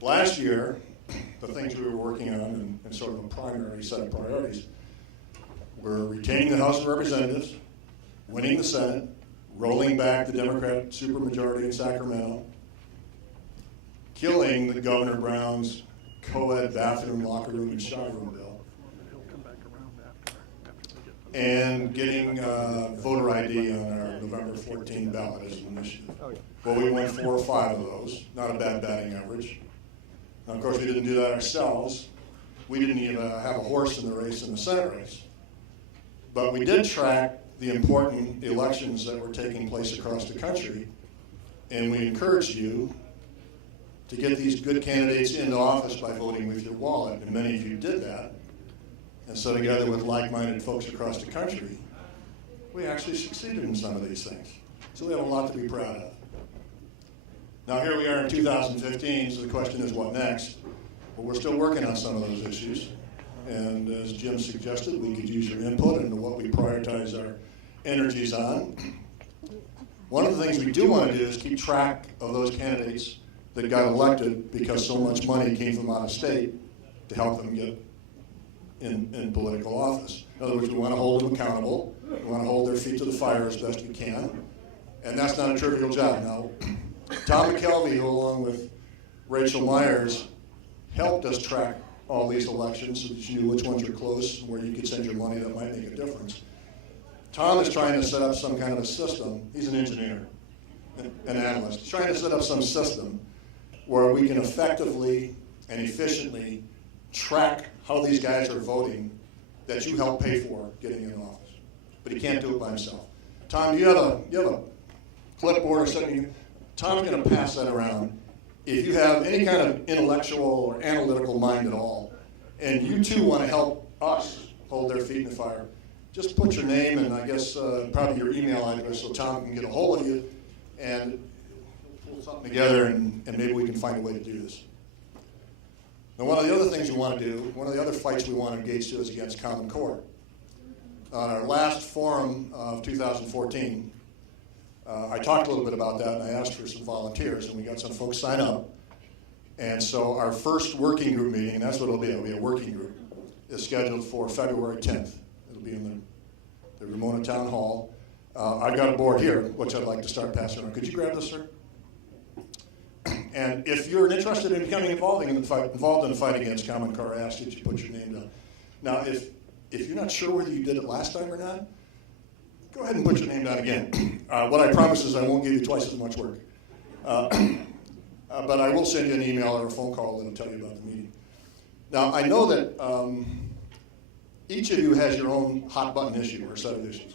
Last year, the things we were working on and sort of a primary set of priorities were retaining the House of Representatives, winning the Senate, rolling back the Democrat supermajority in Sacramento, killing the Governor Brown's co-ed bathroom, locker room, and shower room bill, and getting voter ID on our November 14 ballot as an initiative. Well, we won 4 or 5 of those, not a bad batting average. Now, of course, we didn't do that ourselves. We didn't even have a horse in the race in the Senate race. But we did track the important elections that were taking place across the country, and we encouraged you to get these good candidates into office by voting with your wallet, and many of you did that. And so together with like-minded folks across the country, we actually succeeded in some of these things. So we have a lot to be proud of. Now here we are in 2015, so the question is what next? Well, we're still working on some of those issues. And as Jim suggested, we could use your input into what we prioritize our energies on. One of the things we do want to do is keep track of those candidates that got elected because so much money came from out of state to help them get in political office. In other words, we want to hold them accountable. We want to hold their feet to the fire as best we can. And that's not a trivial job. Now, Tom McKelvey, who along with Rachel Myers helped us track all these elections so that you knew which ones were close and where you could send your money that might make a difference. Tom is trying to set up some kind of a system. He's an engineer, an analyst. He's trying to set up some system where we can effectively and efficiently track how these guys are voting that you help pay for getting in office. But he can't do it by himself. Tom, do you have a clipboard or something? Tom's going to pass that around. If you have any kind of intellectual or analytical mind at all, and you too want to help us hold their feet in the fire, just put your name and I guess probably your email address so Tom can get a hold of you and pull something together and maybe we can find a way to do this. Now, one of the other things we want to do, one of the other fights we want to engage to is against Common Core. On our last forum of 2014, I talked a little bit about that, and I asked for some volunteers, and we got some folks sign up. And so our first working group meeting, and that's what it'll be a working group, is scheduled for February 10th. It'll be in the Ramona Town Hall. I've got a board here, which I'd like to start passing around. Could you grab this, sir? And if you're interested in becoming involved in the fight against Common Core, I ask that you put your name down. Now, if you're not sure whether you did it last time or not, go ahead and put your name down again. What I promise is I won't give you twice as much work. But I will send you an email or a phone call that'll tell you about the meeting. Now, I know that each of you has your own hot button issue or set of issues.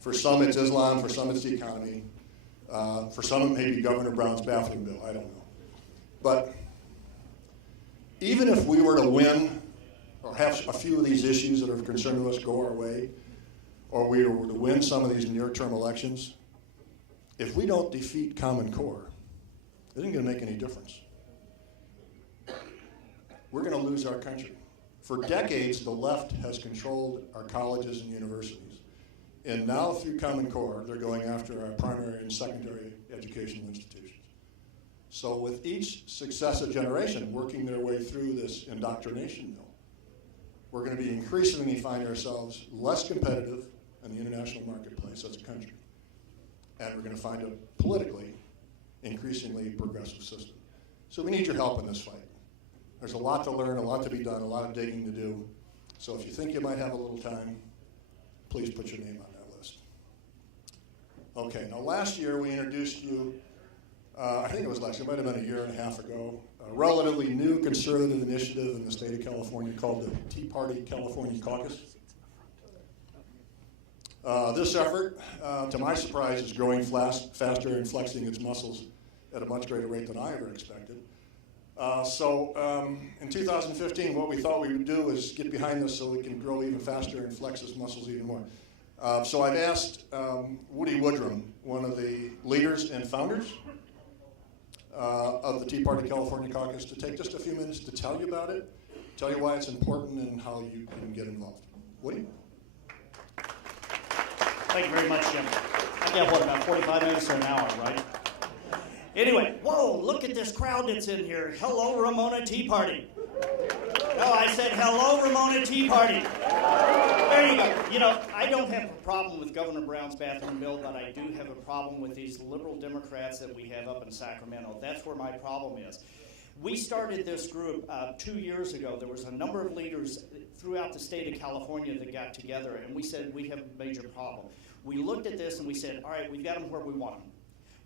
For some it's Islam, for some it's the economy. For some it may be Governor Brown's bathroom bill, I don't know. But even if we were to win or have a few of these issues that are of concern to us go our way, or we were to win some of these near-term elections, if we don't defeat Common Core, it isn't going to make any difference. We're going to lose our country. For decades, the left has controlled our colleges and universities. And now through Common Core, they're going after our primary and secondary educational institutions. So with each successive generation working their way through this indoctrination mill, we're going to be increasingly find ourselves less competitive in the international marketplace as a country. And we're going to find a politically increasingly progressive system. So we need your help in this fight. There's a lot to learn, a lot to be done, a lot of digging to do. So if you think you might have a little time, please put your name on that list. Okay, now last year we introduced you, I think it was last year, it might have been a year and a half ago, a relatively new conservative initiative in the state of California called the Tea Party California Caucus. This effort, to my surprise, is growing faster and flexing its muscles at a much greater rate than I ever expected. So in 2015, what we thought we would do is get behind this so we can grow even faster and flex its muscles even more. So I've asked Woody Woodrum, one of the leaders and founders of the Tea Party California Caucus, to take just a few minutes to tell you about it, tell you why it's important and how you can get involved. Woody? Thank you very much, Jim. I get, what, about 45 minutes to an hour, right? Anyway, whoa, look at this crowd that's in here. Hello, Ramona Tea Party. No, I said, hello, Ramona Tea Party. There you go. You know, I don't have a problem with Governor Brown's bathroom bill, but I do have a problem with these liberal Democrats that we have up in Sacramento. That's where my problem is. We started this group 2 years ago. There was a number of leaders throughout the state of California that got together, and we said we have a major problem. We looked at this and we said, all right, we've got them where we want them.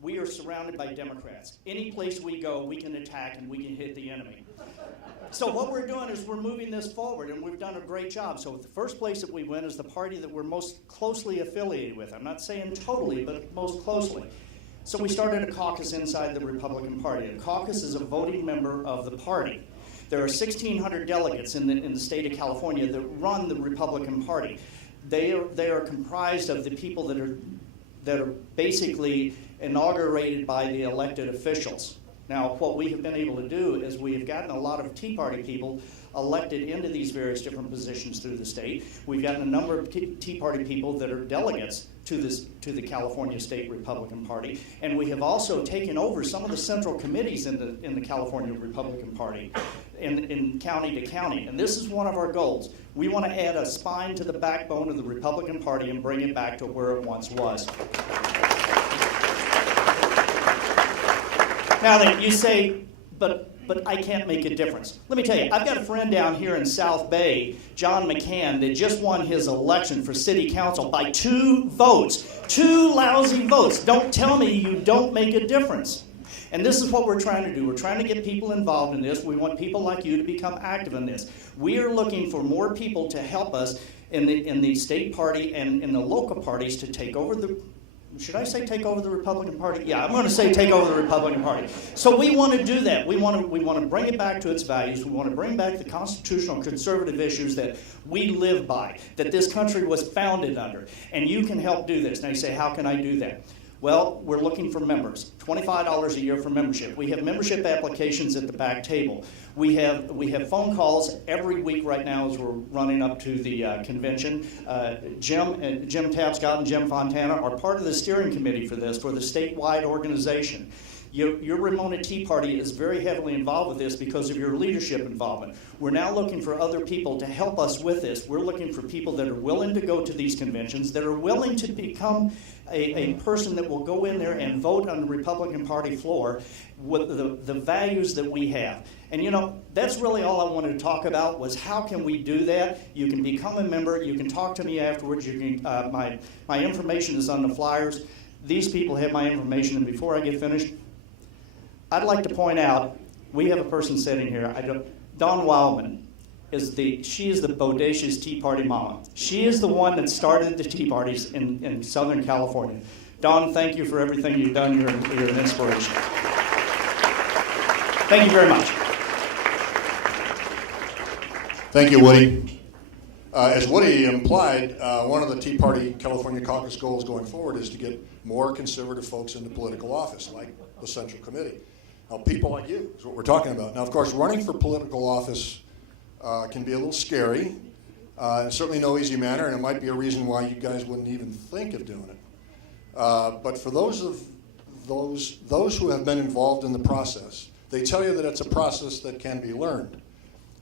We are surrounded by Democrats. Any place we go, we can attack and we can hit the enemy. So what we're doing is we're moving this forward, and we've done a great job. So the first place that we went is the party that we're most closely affiliated with. I'm not saying totally, but most closely. So we started a caucus inside the Republican Party. A caucus is a voting member of the party. There are 1,600 delegates in the state of California that run the Republican Party. They are comprised of the people that are basically inaugurated by the elected officials. Now, what we have been able to do is we have gotten a lot of Tea Party people elected into these various different positions through the state. We've gotten a number of Tea Party people that are delegates to the California State Republican Party, and we have also taken over some of the central committees in the California Republican Party in county to county. And this is one of our goals. We want to add a spine to the backbone of the Republican Party and bring it back to where it once was. Now then, you say, but I can't make a difference. Let me tell you, I've got a friend down here in South Bay, John McCann, that just won his election for city council by 2 votes. 2 lousy votes. Don't tell me you don't make a difference. And this is what we're trying to do. We're trying to get people involved in this. We want people like you to become active in this. We are looking for more people to help us in the state party and in the local parties to take over the... Should I say take over the Republican Party? Yeah, I'm going to say take over the Republican Party. So we want to do that. We want to bring it back to its values. We want to bring back the constitutional conservative issues that we live by, that this country was founded under. And you can help do this. Now you say, how can I do that? Well, we're looking for members. $25 a year for membership. We have membership applications at the back table. We have phone calls every week right now as we're running up to the convention. Jim Tapscott and Jim Fontana are part of the steering committee for this, for the statewide organization. Your Ramona Tea Party is very heavily involved with this because of your leadership involvement. We're now looking for other people to help us with this. We're looking for people that are willing to go to these conventions, that are willing to become a person that will go in there and vote on the Republican Party floor with the values that we have. And you know, that's really all I wanted to talk about was how can we do that? You can become a member. You can talk to me afterwards. You can, my information is on the flyers. These people have my information. And before I get finished, I'd like to point out, we have a person sitting here, Dawn Wildman. She is the bodacious Tea Party mama. She is the one that started the Tea Parties in Southern California. Dawn, thank you for everything you've done. You're an inspiration. Thank you very much. Thank you, Woody. As Woody implied, one of the Tea Party California caucus goals going forward is to get more conservative folks into political office, like the Central Committee. Now, people like you is what we're talking about. Now, of course, running for political office can be a little scary. It's certainly no easy matter, and it might be a reason why you guys wouldn't even think of doing it. But for those who have been involved in the process, they tell you that it's a process that can be learned.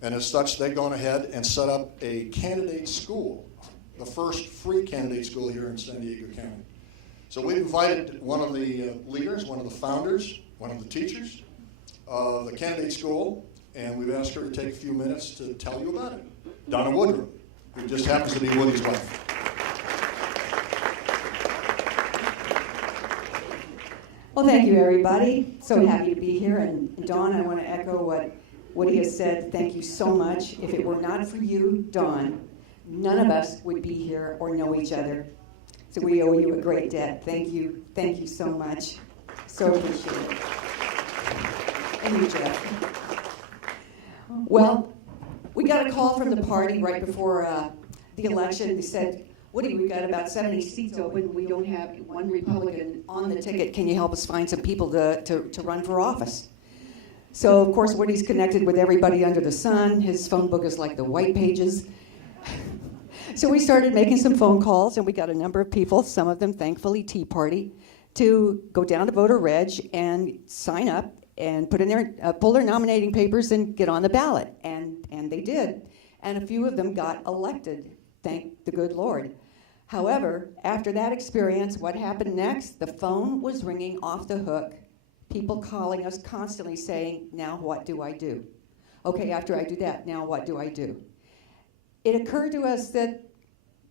And as such, they've gone ahead and set up a candidate school, the first free candidate school here in San Diego County. So we've invited one of the leaders, one of the founders, one of the teachers of the candidate school, and we've asked her to take a few minutes to tell you about it. Donna Woodrum, who just happens to be Woody's wife. Well, thank you, everybody. So happy to be here. And Dawn, I want to echo what Woody has said. Thank you so much. If it were not for you, Dawn, none of us would be here or know each other. So we owe you a great debt. Thank you. Thank you so much. So appreciate it. And you, Jeff. Well, we got a call from the party right before the election. They said, Woody, we've got about 70 seats open. We don't have one Republican on the ticket. Can you help us find some people to run for office? So, of course, Woody's connected with everybody under the sun. His phone book is like the white pages. So we started making some phone calls, and we got a number of people, some of them, thankfully, Tea Party, to go down to voter reg and sign up and put in their, pull their nominating papers and get on the ballot. And they did. And a few of them got elected, thank the good Lord. However, after that experience, what happened next? The phone was ringing off the hook. People calling us constantly saying, now what do I do? Okay, after I do that, now what do I do? It occurred to us that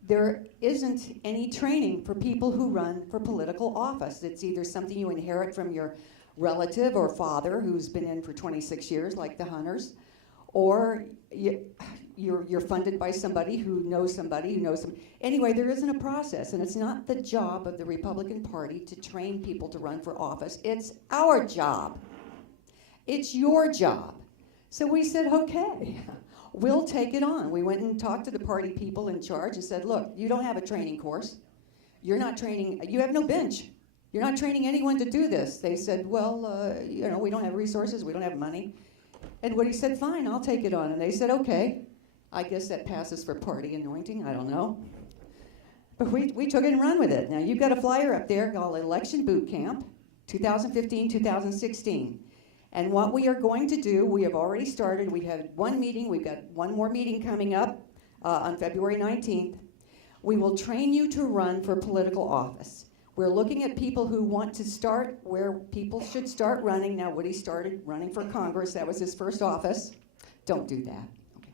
there isn't any training for people who run for political office. It's either something you inherit from your relative or father who's been in for 26 years, like the Hunters, or you're funded by somebody who knows somebody who knows some. Anyway, there isn't a process, and it's not the job of the Republican Party to train people to run for office. It's our job. It's your job. So we said, okay, we'll take it on. We went and talked to the party people in charge and said, look, you don't have a training course. You're not training, you have no bench. You're not training anyone to do this. They said, well, we don't have resources, we don't have money. And Woody said, fine, I'll take it on. And they said, okay. I guess that passes for party anointing, I don't know. But we took it and run with it. Now, you've got a flyer up there called Election Boot Camp, 2015-2016. And what we are going to do, we have already started. We had one meeting. We've got one more meeting coming up on February 19th. We will train you to run for political office. We're looking at people who want to start where people should start running. Now, Woody started running for Congress. That was his first office. Don't do that. Okay,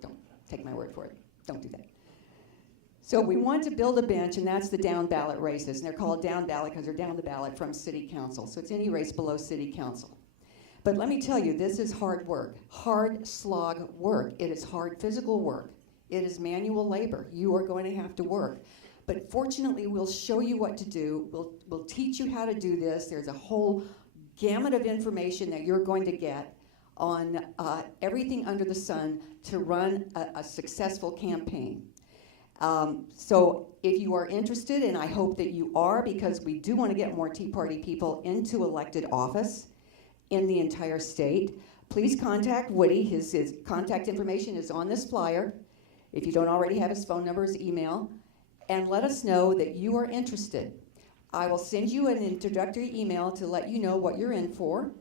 don't take my word for it. Don't do that. So we want to build a bench, and that's the down ballot races. And they're called down ballot because they're down the ballot from city council. So it's any race below city council. But let me tell you, this is hard work, hard slog work. It is hard physical work. It is manual labor. You are going to have to work. But fortunately, we'll show you what to do. We'll teach you how to do this. There's a whole gamut of information that you're going to get on everything under the sun to run a successful campaign. So if you are interested, and I hope that you are, because we do want to get more Tea Party people into elected office in the entire state, please contact Woody. His contact information is on this flyer. If you don't already have his phone number, his email, and let us know that you are interested. I will send you an introductory email to let you know what you're in for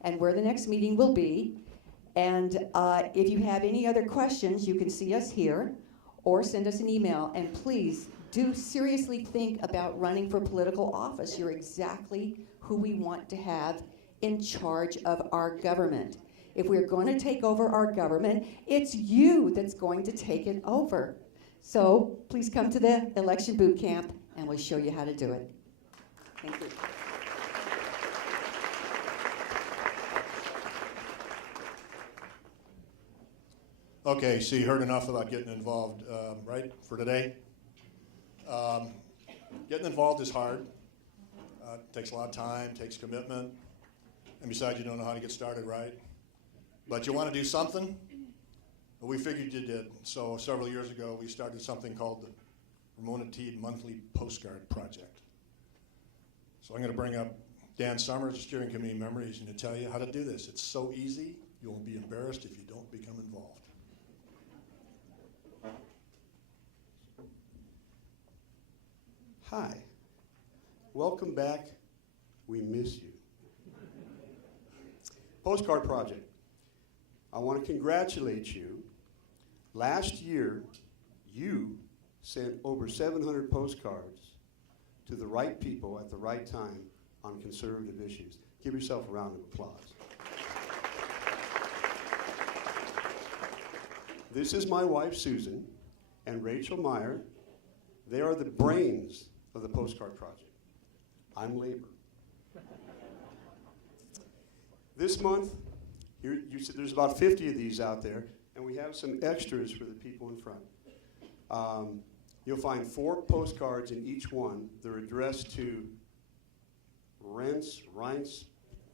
and where the next meeting will be. And if you have any other questions, you can see us here or send us an email. And please do seriously think about running for political office. You're exactly who we want to have in charge of our government. If we're going to take over our government, it's you that's going to take it over. So please come to the election boot camp and we'll show you how to do it. Thank you. Okay, so you heard enough about getting involved, right, for today? Getting involved is hard. It takes a lot of time, takes commitment. And besides, you don't know how to get started, right? But you want to do something? Well, we figured you did. So several years ago, we started something called the Ramona Teed Monthly Postcard Project. So I'm going to bring up Dan Summers, a steering committee member. He's going to tell you how to do this. It's so easy, you won't be embarrassed if you don't become involved. Hi. Welcome back. We miss you. Postcard Project. I want to congratulate you. Last year, you sent over 700 postcards to the right people at the right time on conservative issues. Give yourself a round of applause. This is my wife, Susan, and Rachel Meyer. They are the brains of the Postcard Project. I'm labor. This month, there's about 50 of these out there, and we have some extras for the people in front. You'll find 4 postcards in each one. They're addressed to Reince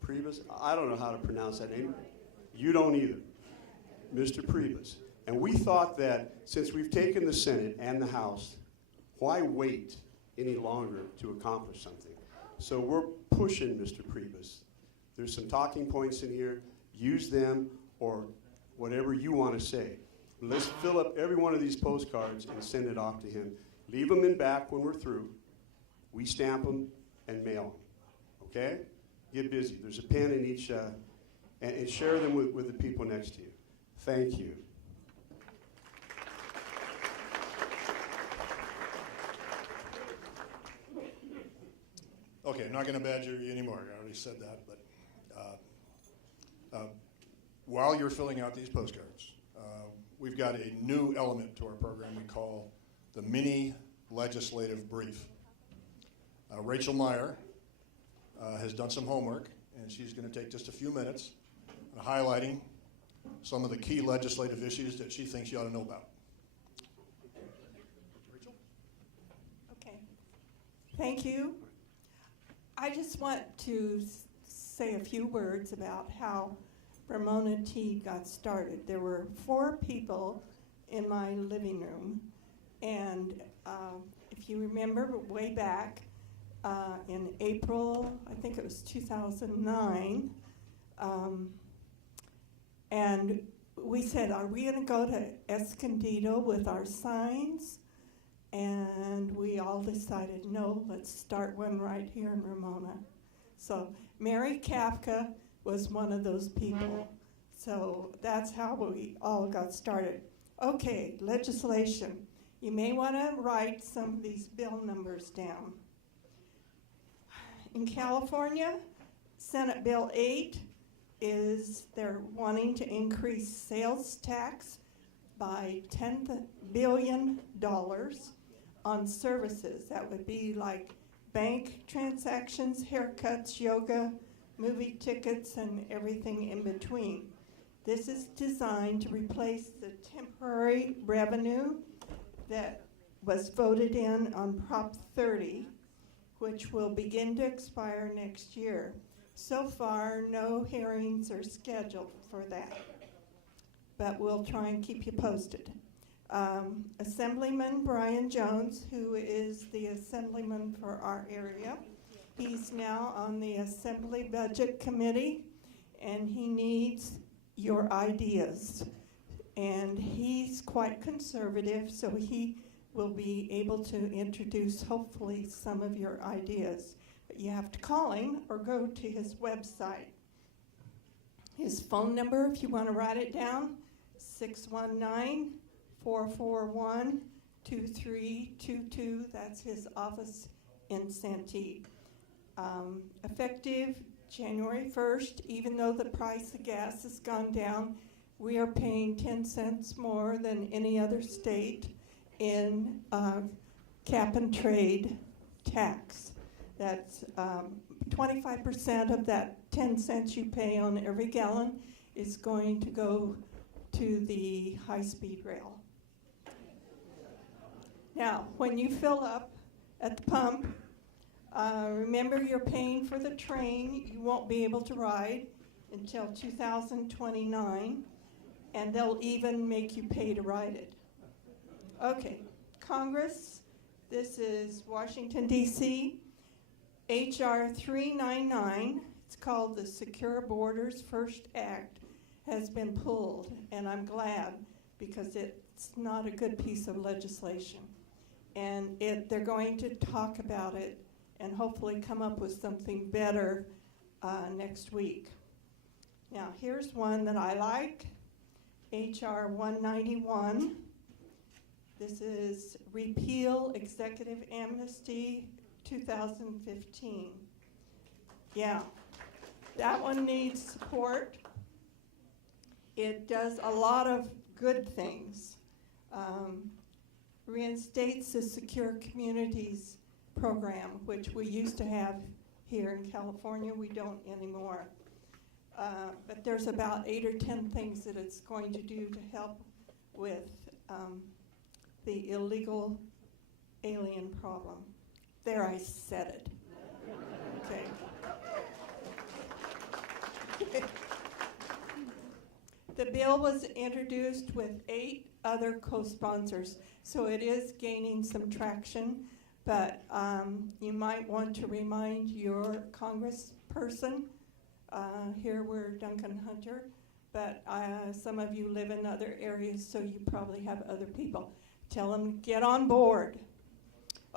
Priebus. I don't know how to pronounce that name. You don't either. Mr. Priebus. And we thought that since we've taken the Senate and the House, why wait any longer to accomplish something? So we're pushing Mr. Priebus. There's some talking points in here. Use them or whatever you want to say. Let's fill up every one of these postcards and send it off to him. Leave them in back when we're through. We stamp them, and mail them. Okay? Get busy. There's a pen in each, and share them with the people next to you. Thank you. Okay, I'm not going to badger you anymore. I already said that. But while you're filling out these postcards, we've got a new element to our program we call the mini legislative brief. Rachel Meyer has done some homework, and she's going to take just a few minutes highlighting some of the key legislative issues that she thinks you ought to know about. Rachel? Okay. Thank you. I just want to say a few words about how Ramona T got started. There were 4 people in my living room, and if you remember way back in April, I think it was 2009, and we said, are we going to go to Escondido with our signs? And we all decided, no, let's start one right here in Ramona. So Mary Kafka was one of those people. So that's how we all got started. Okay, legislation. You may want to write some of these bill numbers down. In California, Senate Bill 8 is they're wanting to increase sales tax by $10 billion on services. That would be like bank transactions, haircuts, yoga, movie tickets, and everything in between. This is designed to replace the temporary revenue that was voted in on Prop 30, which will begin to expire next year. So far, no hearings are scheduled for that, but we'll try and keep you posted. Assemblyman Brian Jones, who is the assemblyman for our area, he's now on the Assembly Budget Committee, and he needs your ideas. And he's quite conservative, so he will be able to introduce, hopefully, some of your ideas. But you have to call him or go to his website. His phone number, if you want to write it down, 619-441-2322. That's his office in Santee. Effective January 1st, even though the price of gas has gone down, we are paying 10 cents more than any other state in cap and trade tax. That's 25% of that 10 cents you pay on every gallon is going to go to the high-speed rail. Now, when you fill up at the pump, remember you're paying for the train. You won't be able to ride until 2029, and they'll even make you pay to ride it. Okay, Congress, this is Washington, D.C., H.R. 399, it's called the Secure Borders First Act, has been pulled, and I'm glad because it's not a good piece of legislation. And they're going to talk about it and hopefully come up with something better next week. Now, here's one that I like, H.R. 191. This is Repeal Executive Amnesty 2015. Yeah, that one needs support. It does a lot of good things. Reinstates the Secure Communities program, which we used to have here in California. We don't anymore. But there's about 8 or 10 things that it's going to do to help with the illegal alien problem. There, I said it. Okay. The bill was introduced with 8 other co-sponsors, so it is gaining some traction, but you might want to remind your congressperson. Here we're Duncan Hunter, but some of you live in other areas, so you probably have other people. Tell them, get on board.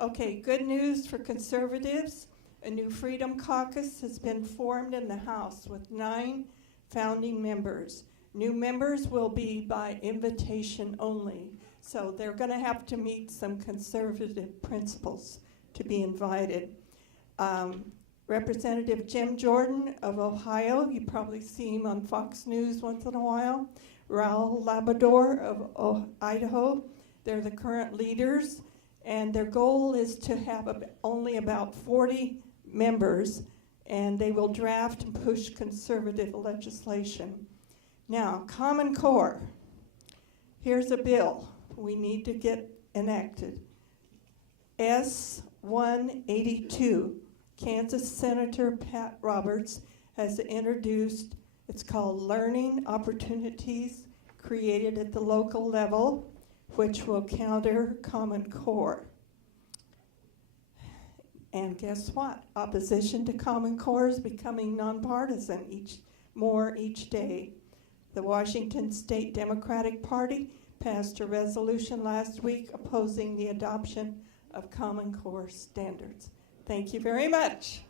Okay, good news for conservatives. A new Freedom Caucus has been formed in the House with 9 founding members. New members will be by invitation only, so they're going to have to meet some conservative principles to be invited. Representative Jim Jordan of Ohio, you probably see him on Fox News once in a while. Raul Labrador of Idaho, they're the current leaders, and their goal is to have only about 40 members, and they will draft and push conservative legislation. Now, Common Core. Here's a bill we need to get enacted. S-182. Kansas Senator Pat Roberts has introduced, it's called Learning Opportunities Created at the Local Level, which will counter Common Core. And guess what? Opposition to Common Core is becoming nonpartisan each day. The Washington State Democratic Party passed a resolution last week opposing the adoption of Common Core standards. Thank you very much.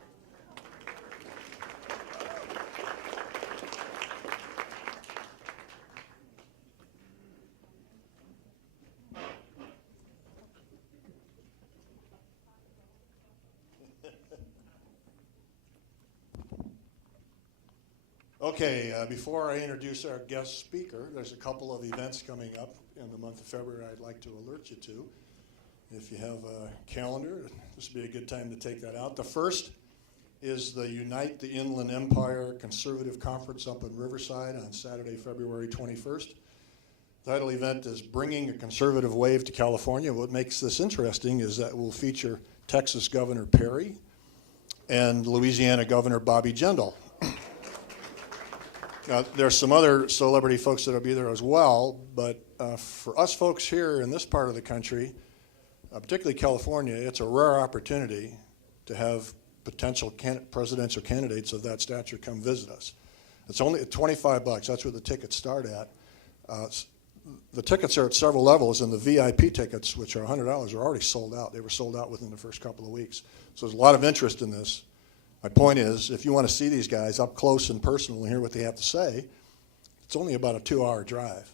Okay, before I introduce our guest speaker, there's a couple of events coming up in the month of February I'd like to alert you to. If you have a calendar, this would be a good time to take that out. The first is the Unite the Inland Empire Conservative Conference up in Riverside on Saturday, February 21st. The title event is Bringing a Conservative Wave to California. What makes this interesting is that we'll feature Texas Governor Perry and Louisiana Governor Bobby Jindal. Now, there's some other celebrity folks that will be there as well, but for us folks here in this part of the country, particularly California, it's a rare opportunity to have potential presidential candidates of that stature come visit us. It's only $25. That's where the tickets start at. The tickets are at several levels, and the VIP tickets, which are $100, are already sold out. They were sold out within the first couple of weeks. So there's a lot of interest in this. My point is, if you want to see these guys up close and personal and hear what they have to say, it's only about a 2-hour drive.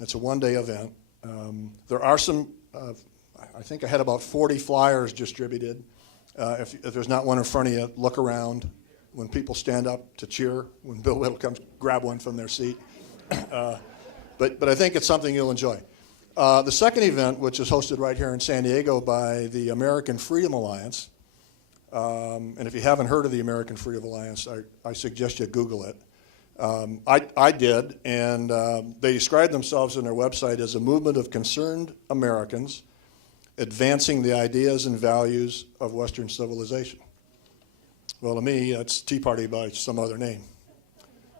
It's a one-day event. There are some, I think I had about 40 flyers distributed. If there's not one in front of you, look around. When people stand up to cheer, when Bill Whittle comes, grab one from their seat. But I think it's something you'll enjoy. The second event, which is hosted right here in San Diego by the American Freedom Alliance, and if you haven't heard of the American Freedom Alliance, I suggest you Google it. I did, and they describe themselves on their website as a movement of concerned Americans advancing the ideas and values of Western civilization. Well, to me, that's Tea Party by some other name.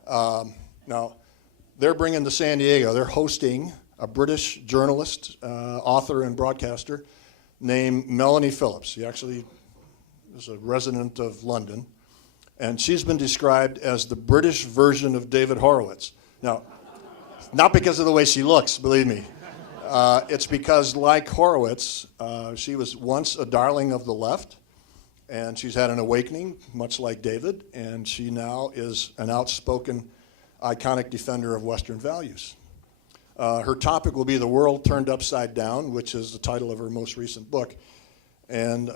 Now, they're bringing to San Diego, they're hosting a British journalist, author, and broadcaster named Melanie Phillips. She actually is a resident of London, and she's been described as the British version of David Horowitz. Now, not because of the way she looks, believe me. It's because, like Horowitz, she was once a darling of the left, and she's had an awakening, much like David, and she now is an outspoken, iconic defender of Western values. Her topic will be The World Turned Upside Down, which is the title of her most recent book. And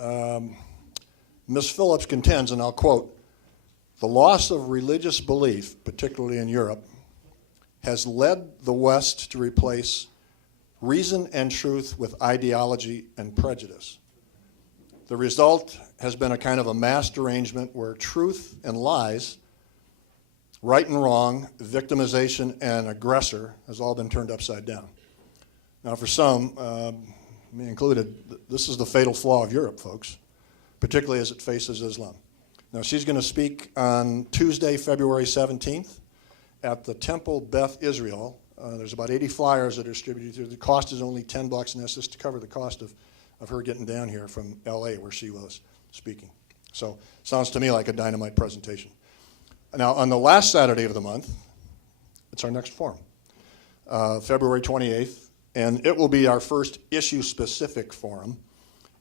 Ms. Phillips contends, and I'll quote, "The loss of religious belief, particularly in Europe, has led the West to replace reason and truth with ideology and prejudice. The result has been a kind of a mass derangement where truth and lies, right and wrong, victimization and aggressor has all been turned upside down." Now for some, me included, this is the fatal flaw of Europe, folks, particularly as it faces Islam. Now she's going to speak on Tuesday, February 17th at the Temple Beth Israel. There's about 80 flyers that are distributed. The cost is only $10, and that's just to cover the cost of her getting down here from LA where she was speaking. So sounds to me like a dynamite presentation. Now on the last Saturday of the month, it's our next forum, February 28th, and it will be our first issue-specific forum,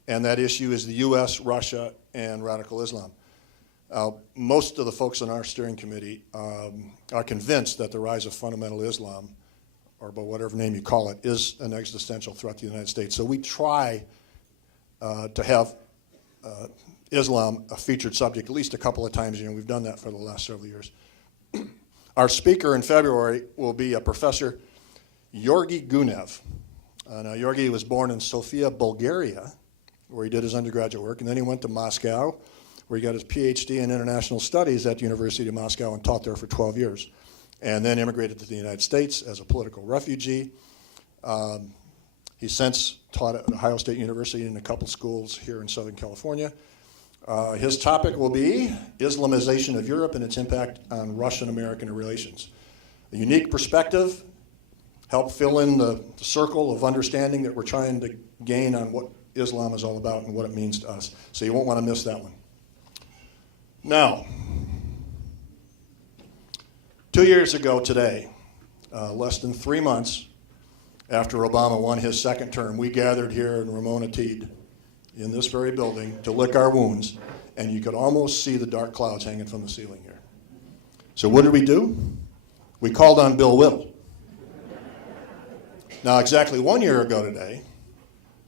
and that issue is the U.S., Russia, and radical Islam. Most of the folks on our steering committee are convinced that the rise of fundamental Islam, or by whatever name you call it, is an existential threat to the United States. So we try to have Islam a featured subject at least a couple of times. We've done that for the last several years. Our speaker in February will be Professor Georgi Gunev. Now, Georgi was born in Sofia, Bulgaria, where he did his undergraduate work, and then he went to Moscow, where he got his PhD in international studies at the University of Moscow and taught there for 12 years, and then immigrated to the United States as a political refugee. He's since taught at Ohio State University and a couple schools here in Southern California. His topic will be Islamization of Europe and its impact on Russian-American relations. A unique perspective, help fill in the circle of understanding that we're trying to gain on what Islam is all about and what it means to us. So you won't want to miss that one. Now, 2 years ago today, less than 3 months after Obama won his second term, we gathered here in Ramona in this very building to lick our wounds, and you could almost see the dark clouds hanging from the ceiling here. So what did we do? We called on Bill Whittle. Now, exactly 1 year ago today,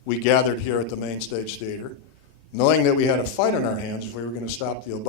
we gathered here at the Main Stage Theater, knowing that we had a fight on our hands if we were going to stop the Obama